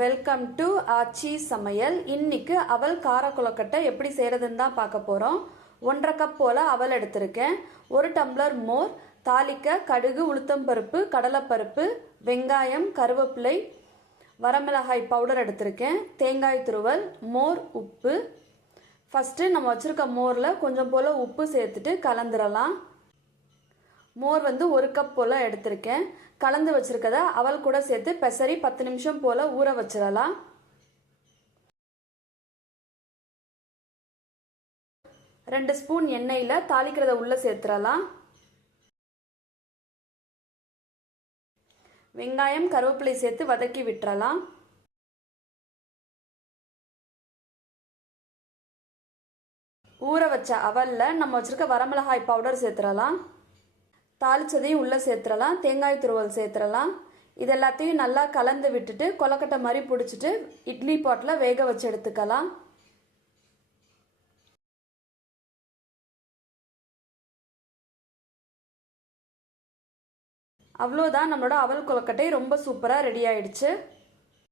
Welcome to ஆச்சி சமையல். இன்னைக்கு அவல் கார கொலக்கட்டை எப்படி செய்கிறதுன்னு தான் பார்க்க போகிறோம் ஒன்றரை கப் போல் அவல் எடுத்திருக்கேன். ஒரு டம்ளர் மோர் தாளிக்க கடுகு உளுத்தம்பருப்பு கடலைப்பருப்பு வெங்காயம் கருவேப்பிலை வரமிளகாய் பவுடர் எடுத்திருக்கேன். தேங்காய் துருவல் மோர் உப்பு. ஃபஸ்ட்டு நம்ம வச்சுருக்க மோரில் கொஞ்சம் போல் உப்பு சேர்த்துட்டு கலந்துடலாம் மோர் வந்து ஒரு கப் போல் எடுத்திருக்கேன். கலந்து வச்சுருக்கத அவல் கூட சேர்த்து பெசரி பத்து நிமிஷம் போல் ஊற வச்சிடலாம். ரெண்டு ஸ்பூன் எண்ணெயில் தாளிக்கிறத உள்ளே சேர்த்துடலாம். வெங்காயம் கருவேப்பிலை சேர்த்து வதக்கி விட்டுறலாம். ஊற வச்ச அவலில் நம்ம வச்சுருக்க வரமிளகாய் பவுடர் சேர்த்துடலாம். தாளிச்சதையும் உள்ளே சேர்த்துடலாம் தேங்காய் துருவல் சேர்த்துடலாம் இது எல்லாத்தையும் நல்லா கலந்து விட்டுட்டு கொலக்கட்டை மாதிரி பிடிச்சிட்டு இட்லி பாட்டில் வேக வச்சு எடுத்துக்கலாம். அவ்வளோதான் நம்மளோட அவல் கொலக்கட்டை ரொம்ப சூப்பராக ரெடி ஆயிடுச்சு.